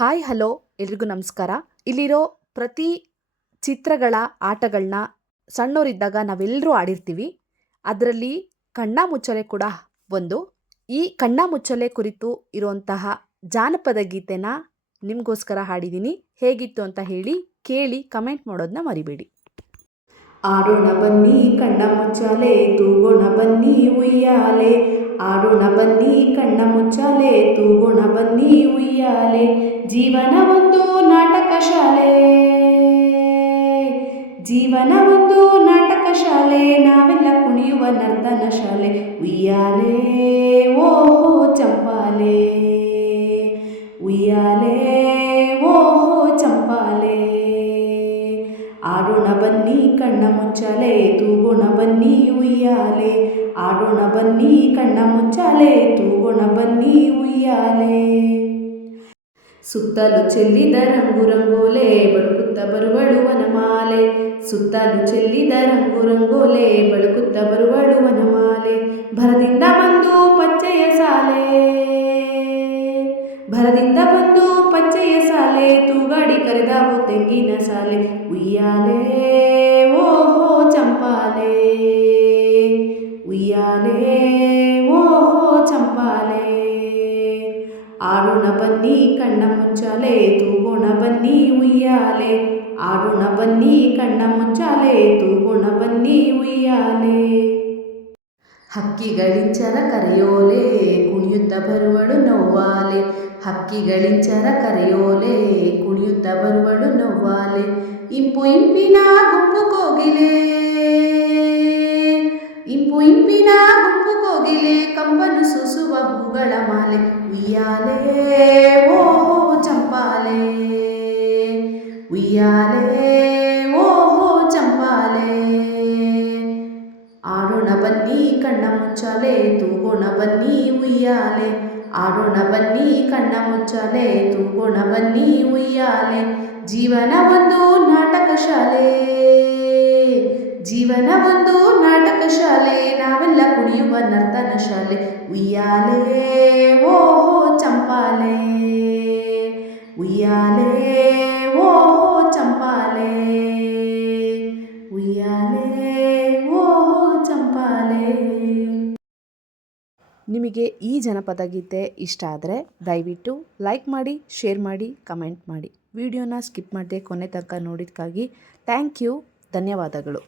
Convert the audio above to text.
Hi hello ಎಲ್ರಿಗೂ ನಮಸ್ಕಾರ. ಇಲ್ಲಿರೋ ಪ್ರತಿ ಚಿತ್ರಗಳ ಆಟಗಳನ್ನ ಸಣ್ಣವರಿದ್ದಾಗ ನಾವೆಲ್ಲರೂ ಆಡಿರ್ತೀವಿ. ಅದರಲ್ಲಿ ಕಣ್ಣಾಮುಚ್ಚಾಲೆ ಕೂಡ ಒಂದು. ಈ ಕಣ್ಣಾಮುಚ್ಚಾಲೆ ಕುರಿತು ಇರುವಂತಹ ಜಾನಪದ ಗೀತೆನ ನಿಮಗೋಸ್ಕರ ಹಾಡಿದ್ದೀನಿ. ಹೇಗಿತ್ತು ಅಂತ ಹೇಳಿ ಕೇಳಿ ಕಮೆಂಟ್ ಮಾಡೋದನ್ನ ಮರಿಬೇಡಿ. ಆಡೋಣ ಬನ್ನಿ ಕಣ್ಣ ಮುಚ್ಚಾಲೆ, ತೂಗೋಣ ಬನ್ನಿ ಉಯ್ಯಾಲೆ. ಆಡೋಣ ಬನ್ನಿ ಕಣ್ಣ ಮುಚ್ಚಾಲೆ, ತೂಗೋಣ ಬನ್ನಿ ಉಯ್ಯಾಲೆ. ಜೀವನ ಒಂದು ನಾಟಕ ಶಾಲೆ, ಜೀವನ ಒಂದು ನಾಟಕ ಶಾಲೆ. ನಾವೆಲ್ಲ ಕುಣಿಯುವ ನರ್ತನ ಶಾಲೆ. ಉಯ್ಯಾಲೆ ಓಹೋ ಚಂಪಾಲೆ, ಉಯ್ಯಾಲೆ ಓಹೋ ಚಂಪಾಲೆ. ಆಡೋಣ ಬನ್ನಿ ಕಣ್ಣ ಮುಚ್ಚಾಲೆ, ತೂಗೋಣ ಬನ್ನಿ ಉಯ್ಯಾಲೆ. ಆಡೋಣ ಬನ್ನಿ ಕಣ್ಣ ಮುಚ್ಚಾಲೆ, ತೂಗೋಣ ಬನ್ನಿ ಉಯ್ಯಾಲೆ. ಸುತ್ತಲೂ ಚೆಲ್ಲಿದ ರಂಗು ರಂಗೋಲೆ, ಬಳುಕುತ್ತ ಬರುವಳು ವನಮಾಲೆ. ಸುತ್ತಲೂ ಚೆಲ್ಲಿದ ರಂಗು ರಂಗೋಲೆ, ಬಳುಕುತ್ತ ಬರುವಳು ವನಮಾಲೆ. ಭರದಿಂದ ಬಂದು ಪಚ್ಚೆಯ ಸಾಲೆ, ಭರದಿಂದ ಬಂದು ಪಚ್ಚೆಯ ಸಾಲೆ. ತೂಗಾಡಿ ಕರೆದಾವು ತೆಂಗಿನ ಸಾಲೆ. ಉಯ್ಯಾಲೆ ಓಹೋ ಚಂಪಾಲೆ, ಉಯ್ಯಾಲೆ ಓಹೋ ಚಂಪಾಲೆ. ಆಡೋಣ ಬನ್ನಿ ಕಣ್ಣ ಮುಚ್ಚಾಲೆ, ತೂಗೋಣ ಬನ್ನಿ ಉಯ್ಯಾಲೆ. ಆಡೋಣ ಬನ್ನಿ ಕಣ್ಣ ಮುಚ್ಚಾಲೆ, ತೂಗೋಣ ಬನ್ನಿ ಉಯ್ಯಾಲೆ. ಹಕ್ಕಿಗಳಿಂಚರ ಕರೆಯೋಲೆ, ಕುಣಿಯುತ್ತ ಬರುವಳು ನವ್ವಾಲೆ. ಹಕ್ಕಿಗಳಿಂಚರ ಕರೆಯೋಲೆ, ಕುಣಿಯುತ್ತ ಬರುವಳು ನವ್ವಾಲೆ. ಇಂಪು ಇಂಪಿನ ಗುಂಪು ಕೋಗಿಲೆ, ಇಂಪು ಇಂಪಿನ ಗುಂಪು ಕೋಗಿಲೆ. ಕಂಪನು ಸೂಸುವ ಹೂಗಳ ಮಾಲೆ. ಉಯ್ಯಾಲೆ ಓಹೋ ಚಂಪಾಲೆ, ಉಯ್ಯಾಲೆ ಓಹೋ ಚಂಪಾಲೆ. ಆಡೋಣ ಬನ್ನಿ ಕಣ್ಣ ಮುಚ್ಚಾಲೆ, ತೂಗೋಣ ಬನ್ನಿ ಉಯ್ಯಾಲೆ. ಆಡೋಣ ಬನ್ನಿ ಕಣ್ಣ ಮುಚ್ಚಾಲೆ, ತೂಗೋಣ ಬನ್ನಿ ಉಯ್ಯಾಲೆ. ಜೀವನ ಒಂದು ನಾಟಕ ಶಾಲೆ, ಜೀವನ ಒಂದು ನಾಟಕ ಶಾಲೆ. ನಾವೆಲ್ಲ ಕುಣಿಯುವ ನರ್ತನ ಶಾಲೆ. ಉಯ್ಯಾಲೆ ಓಹೋ ಚಂಪಾಲೆ, ಉಯ್ಯಾಲೆ ಓಹೋ ಚಂಪಾಲೆ, ಉಯ್ಯಾಲೆ ಓಹೋ ಚಂಪಾಲೆ. ನಿಮಗೆ ಈ ಜನಪದ ಗೀತೆ ಇಷ್ಟ ಆದರೆ ದಯವಿಟ್ಟು ಲೈಕ್ ಮಾಡಿ, ಶೇರ್ ಮಾಡಿ, ಕಮೆಂಟ್ ಮಾಡಿ. ವಿಡಿಯೋನ ಸ್ಕಿಪ್ ಮಾಡದೆ ಕೊನೆ ತನಕ ನೋಡಿದ್ದಕ್ಕಾಗಿ ಥ್ಯಾಂಕ್ ಯು, ಧನ್ಯವಾದಗಳು.